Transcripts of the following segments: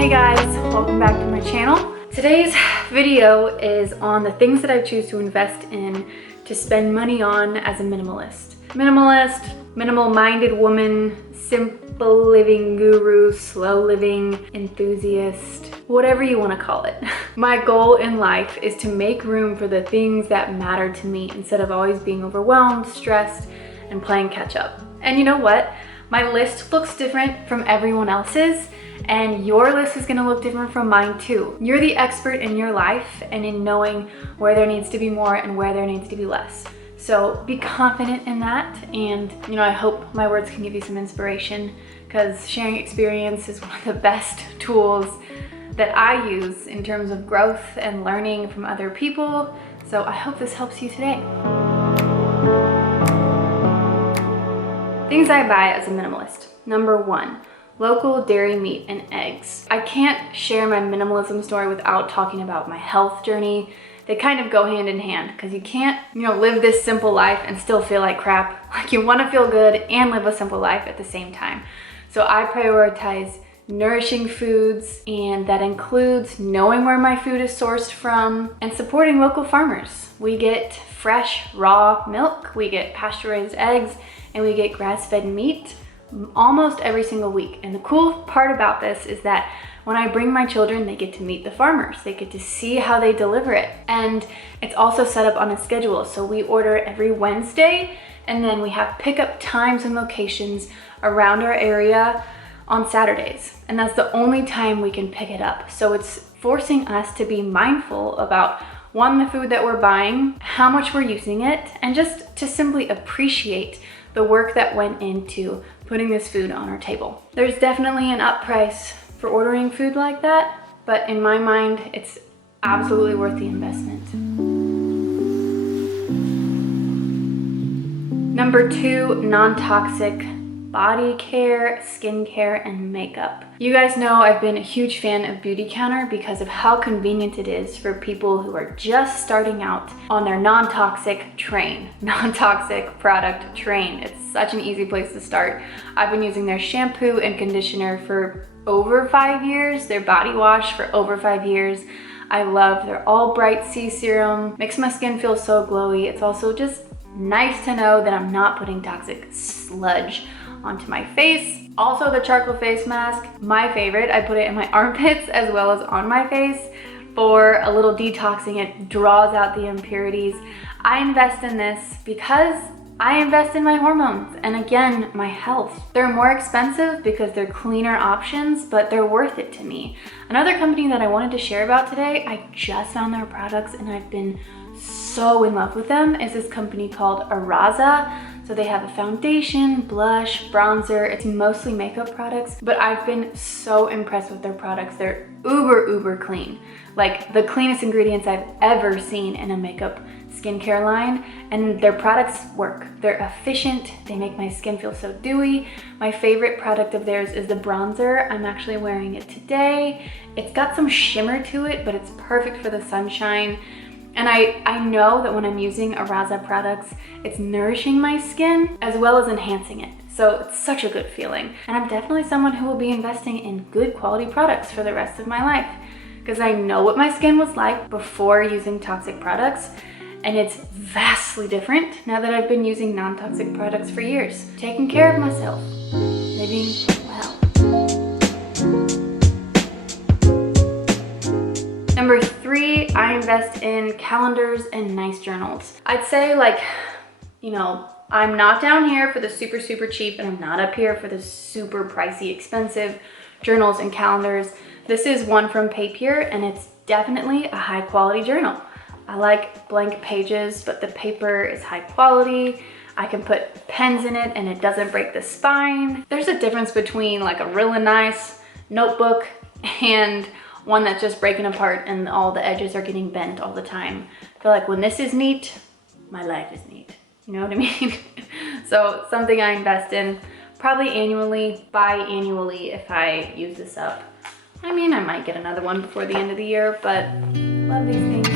Hey guys, welcome back to my channel. Today's video is on the things that I choose to invest in to spend money on as a minimalist. Minimalist, minimal-minded woman, simple living guru, slow living enthusiast, whatever you want to call it. My goal in life is to make room for the things that matter to me instead of always being overwhelmed, stressed, and playing catch up. And you know what? My list looks different from everyone else's, and your list is gonna look different from mine too. You're the expert in your life and in knowing where there needs to be more and where there needs to be less. So be confident in that, and I hope my words can give you some inspiration, because sharing experience is one of the best tools that I use in terms of growth and learning from other people. So I hope this helps you today. Things I buy as a minimalist. Number 1, local dairy meat and eggs. I can't share my minimalism story without talking about my health journey. They kind of go hand in hand, because you can't, live this simple life and still feel like crap. Like, you want to feel good and live a simple life at the same time. So I prioritize nourishing foods, and that includes knowing where my food is sourced from and supporting local farmers. We get fresh, raw milk, we get pasture-raised eggs, and we get grass-fed meat almost every single week. And the cool part about this is that when I bring my children, they get to meet the farmers. They get to see how they deliver it. And it's also set up on a schedule. So we order every Wednesday, and then we have pickup times and locations around our area on Saturdays. And that's the only time we can pick it up. So it's forcing us to be mindful about, one, the food that we're buying, how much we're using it, and just to simply appreciate the work that went into putting this food on our table. There's definitely an up price for ordering food like that, but in my mind, it's absolutely worth the investment. Number 2, non-toxic body care, skincare, and makeup. You guys know I've been a huge fan of Beautycounter because of how convenient it is for people who are just starting out on their non-toxic product train. It's such an easy place to start. I've been using their shampoo and conditioner for over 5 years, their body wash for over 5 years. I love their all bright C Serum. Makes my skin feel so glowy. It's also just nice to know that I'm not putting toxic sludge onto my face. Also, the charcoal face mask, my favorite. I put it in my armpits as well as on my face for a little detoxing. It draws out the impurities. I invest in this because I invest in my hormones and, again, my health. They're more expensive because they're cleaner options, but they're worth it to me. Another company that I wanted to share about today, I just found their products and I've been so in love with them, is this company called Araza. So they have a foundation, blush, bronzer. It's mostly makeup products, but I've been so impressed with their products. They're uber clean. Like the cleanest ingredients I've ever seen in a makeup skincare line, and their products work. They're efficient. They make my skin feel so dewy. My favorite product of theirs is the bronzer. I'm actually wearing it today. It's got some shimmer to it, but it's perfect for the sunshine. And I know that when I'm using Araza products, it's nourishing my skin as well as enhancing it. So it's such a good feeling. And I'm definitely someone who will be investing in good quality products for the rest of my life, because I know what my skin was like before using toxic products, and it's vastly different now that I've been using non-toxic products for years. Taking care of myself, living well. Number 3, I invest in calendars and nice journals. I'd say, I'm not down here for the super cheap, and I'm not up here for the super pricey, expensive journals and calendars. This is one from Papier, and it's definitely a high quality journal. I like blank pages, but the paper is high quality. I can put pens in it and it doesn't break the spine. There's a difference between like a really nice notebook and one that's just breaking apart and all the edges are getting bent all the time. I feel like when this is neat, my life is neat. You know what I mean? So something I invest in probably annually, biannually if I use this up. I mean, I might get another one before the end of the year, but love these things.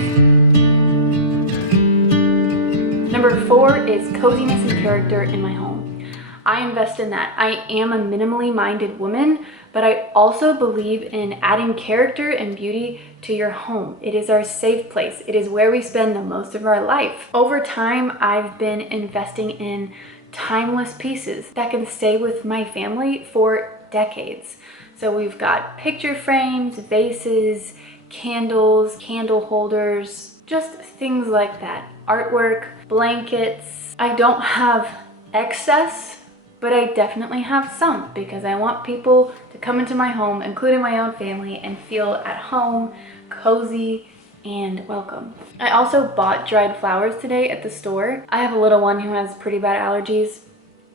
Number 4 is coziness and character in my home. I invest in that. I am a minimally minded woman, but I also believe in adding character and beauty to your home. It is our safe place. It is where we spend the most of our life. Over time, I've been investing in timeless pieces that can stay with my family for decades. So we've got picture frames, vases, candles, candle holders, just things like that. Artwork, blankets. I don't have excess, but I definitely have some because I want people to come into my home, including my own family, and feel at home, cozy, and welcome. I also bought dried flowers today at the store. I have a little one who has pretty bad allergies,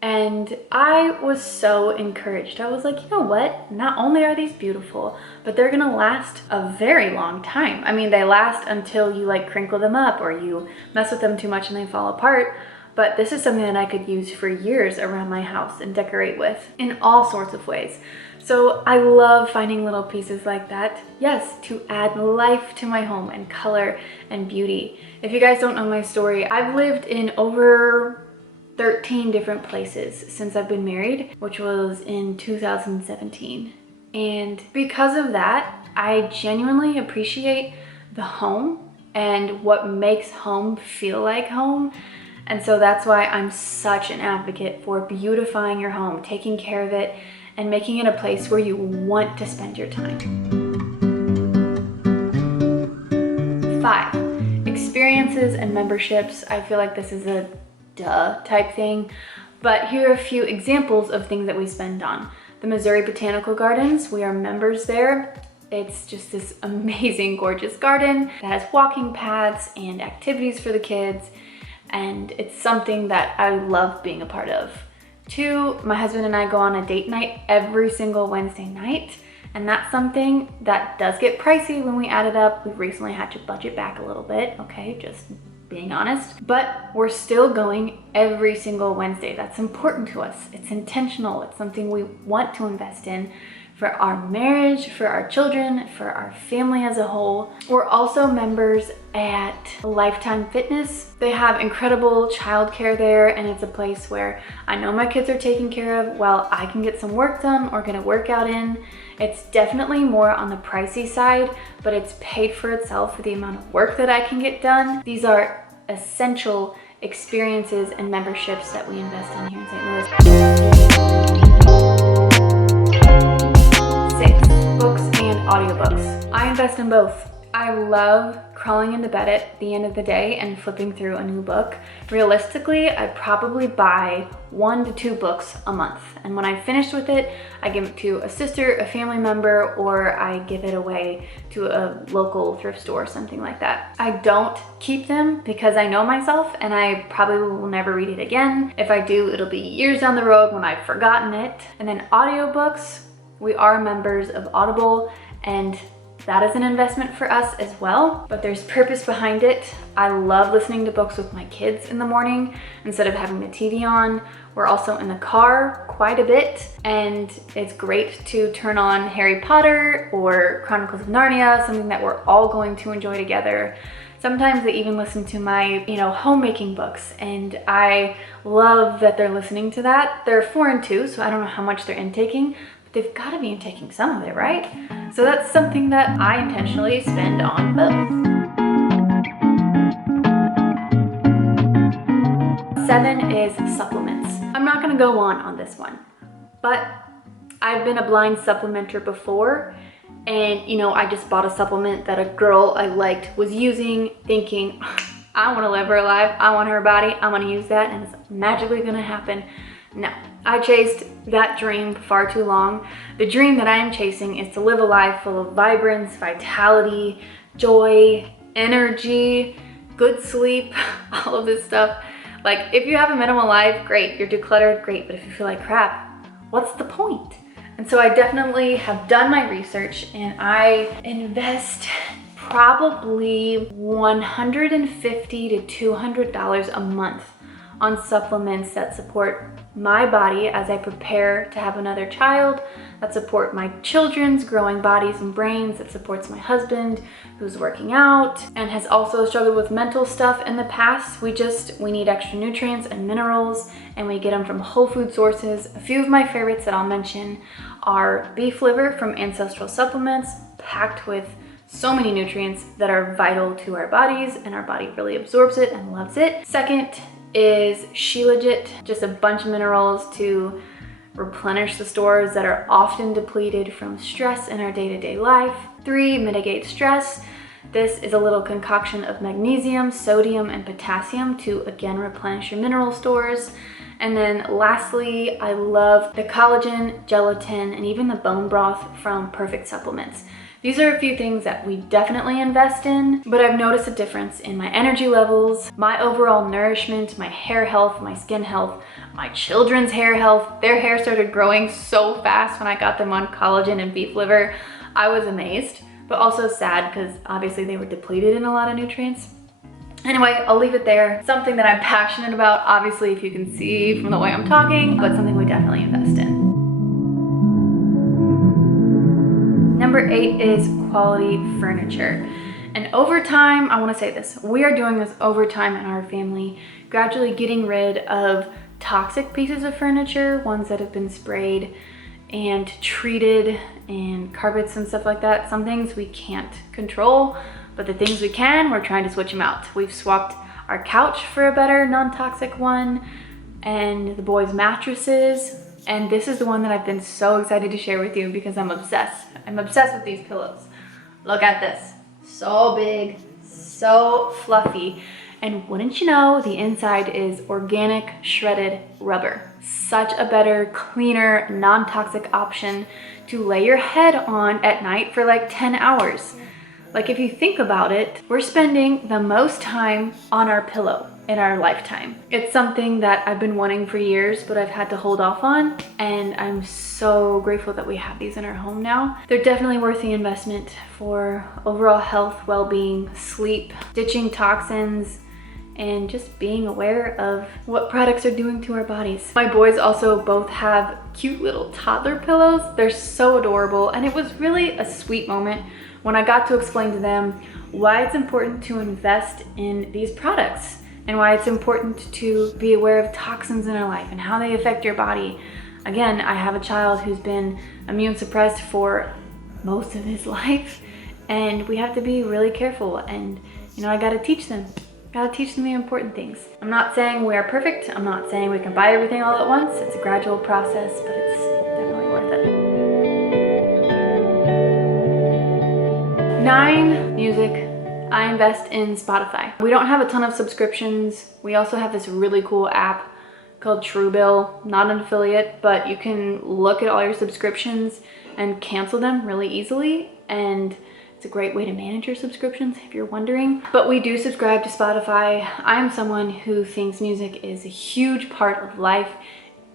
and I was so encouraged. I was like, you know what? Not only are these beautiful, but they're gonna last a very long time. I mean, they last until you like crinkle them up or you mess with them too much and they fall apart. But this is something that I could use for years around my house and decorate with in all sorts of ways. So I love finding little pieces like that. Yes, to add life to my home and color and beauty. If you guys don't know my story, I've lived in over 13 different places since I've been married, which was in 2017. And because of that, I genuinely appreciate the home and what makes home feel like home. And so that's why I'm such an advocate for beautifying your home, taking care of it, and making it a place where you want to spend your time. 5, experiences and memberships. I feel like this is a duh type thing, but here are a few examples of things that we spend on. The Missouri Botanical Gardens, we are members there. It's just this amazing, gorgeous garden that has walking paths and activities for the kids, and it's something that I love being a part of. 2, my husband and I go on a date night every single Wednesday night, and that's something that does get pricey when we add it up. We've recently had to budget back a little bit, okay, just being honest, but we're still going every single Wednesday. That's important to us. It's intentional. It's something we want to invest in for our marriage, for our children, for our family as a whole. We're also members at Lifetime Fitness. They have incredible childcare there, and it's a place where I know my kids are taken care of while I can get some work done or get a workout in. It's definitely more on the pricey side, but it's paid for itself for the amount of work that I can get done. These are essential experiences and memberships that we invest in here in St. Louis. 6, books and audiobooks. I invest in both. I love crawling into bed at the end of the day and flipping through a new book. Realistically, I probably buy 1 to 2 books a month. And when I'm finished with it, I give it to a sister, a family member, or I give it away to a local thrift store, something like that. I don't keep them because I know myself and I probably will never read it again. If I do, it'll be years down the road when I've forgotten it. And then audiobooks, we are members of Audible, and that is an investment for us as well, but there's purpose behind it. I love listening to books with my kids in the morning instead of having the TV on. We're also in the car quite a bit, and it's great to turn on Harry Potter or Chronicles of Narnia, something that we're all going to enjoy together. Sometimes they even listen to my, homemaking books, and I love that they're listening to that. They're 4 and 2, so I don't know how much they're intaking, but they've got to be intaking some of it, right? So that's something that I intentionally spend on both. 7 is supplements. I'm not gonna go on this one, but I've been a blind supplementer before, and I just bought a supplement that a girl I liked was using, thinking, I wanna live her life, I want her body, I wanna use that, and it's magically gonna happen. No, I chased that dream far too long. The dream that I am chasing is to live a life full of vibrance, vitality, joy, energy, good sleep, all of this stuff. Like, if you have a minimal life, great, you're decluttered, great, but if you feel like crap, what's the point? And so I definitely have done my research, and I invest probably $150 to $200 a month on supplements that support my body as I prepare to have another child, that support my children's growing bodies and brains, that supports my husband who's working out and has also struggled with mental stuff in the past. We need extra nutrients and minerals, and we get them from whole food sources. A few of my favorites that I'll mention are beef liver from Ancestral Supplements, packed with so many nutrients that are vital to our bodies, and our body really absorbs it and loves it. Second is Shilajit, just a bunch of minerals to replenish the stores that are often depleted from stress in our day-to-day life. 3, mitigate stress. This is a little concoction of magnesium, sodium, and potassium to again replenish your mineral stores. And then lastly, I love the collagen, gelatin, and even the bone broth from Perfect Supplements. These are a few things that we definitely invest in, but I've noticed a difference in my energy levels, my overall nourishment, my hair health, my skin health, my children's hair health. Their hair started growing so fast when I got them on collagen and beef liver. I was amazed, but also sad because obviously they were depleted in a lot of nutrients. Anyway, I'll leave it there. Something that I'm passionate about, obviously, if you can see from the way I'm talking, but something we definitely invest in. Number 8 is quality furniture. And over time, I want to say this, we are doing this over time in our family, gradually getting rid of toxic pieces of furniture, ones that have been sprayed and treated, and carpets and stuff like that. Some things we can't control, but the things we can, we're trying to switch them out. We've swapped our couch for a better non-toxic one, and the boys' mattresses. And this is the one that I've been so excited to share with you because I'm obsessed. I'm obsessed with these pillows. Look at this. So big, so fluffy. And wouldn't you know, the inside is organic shredded rubber. Such a better, cleaner, non-toxic option to lay your head on at night for like 10 hours. Like if you think about it, we're spending the most time on our pillow in our lifetime. It's something that I've been wanting for years, but I've had to hold off on, and I'm so grateful that we have these in our home now. They're definitely worth the investment for overall health, well-being, sleep, ditching toxins, and just being aware of what products are doing to our bodies. My boys also both have cute little toddler pillows. They're so adorable, and it was really a sweet moment when I got to explain to them why it's important to invest in these products and why it's important to be aware of toxins in our life and how they affect your body. Again, I have a child who's been immune suppressed for most of his life, and we have to be really careful, and I gotta teach them the important things. I'm not saying we are perfect. I'm not saying we can buy everything all at once. It's a gradual process, but it's definitely worth it. 9, music. I invest in Spotify. We don't have a ton of subscriptions. We also have this really cool app called Truebill, not an affiliate, but you can look at all your subscriptions and cancel them really easily, and it's a great way to manage your subscriptions if you're wondering. But we do subscribe to Spotify. I'm someone who thinks music is a huge part of life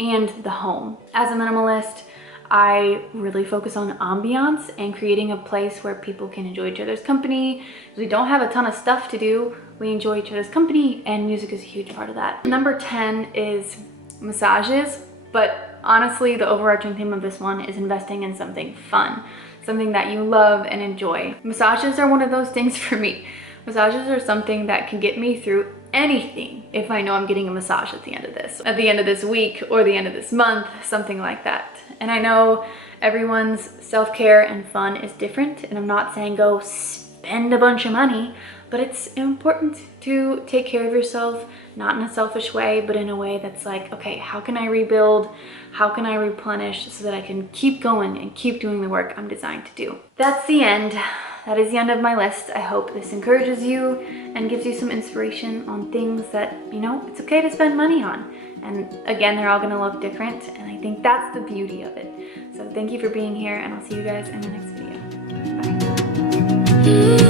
and the home. As a minimalist, I really focus on ambiance and creating a place where people can enjoy each other's company. We don't have a ton of stuff to do. We enjoy each other's company, and music is a huge part of that. Number 10 is massages, but honestly, the overarching theme of this one is investing in something fun, something that you love and enjoy. Massages are one of those things for me. Massages are something that can get me through anything if I know I'm getting a massage at the end of this week or the end of this month, something like that. And I know everyone's self-care and fun is different, and I'm not saying go spend a bunch of money, but it's important to take care of yourself, not in a selfish way, but in a way that's like, okay, how can I rebuild? How can I replenish so that I can keep going and keep doing the work I'm designed to do? That's the end. That is the end of my list. I hope this encourages you and gives you some inspiration on things that, it's okay to spend money on. And again, they're all gonna look different, and I think that's the beauty of it. So thank you for being here, and I'll see you guys in the next video. Bye.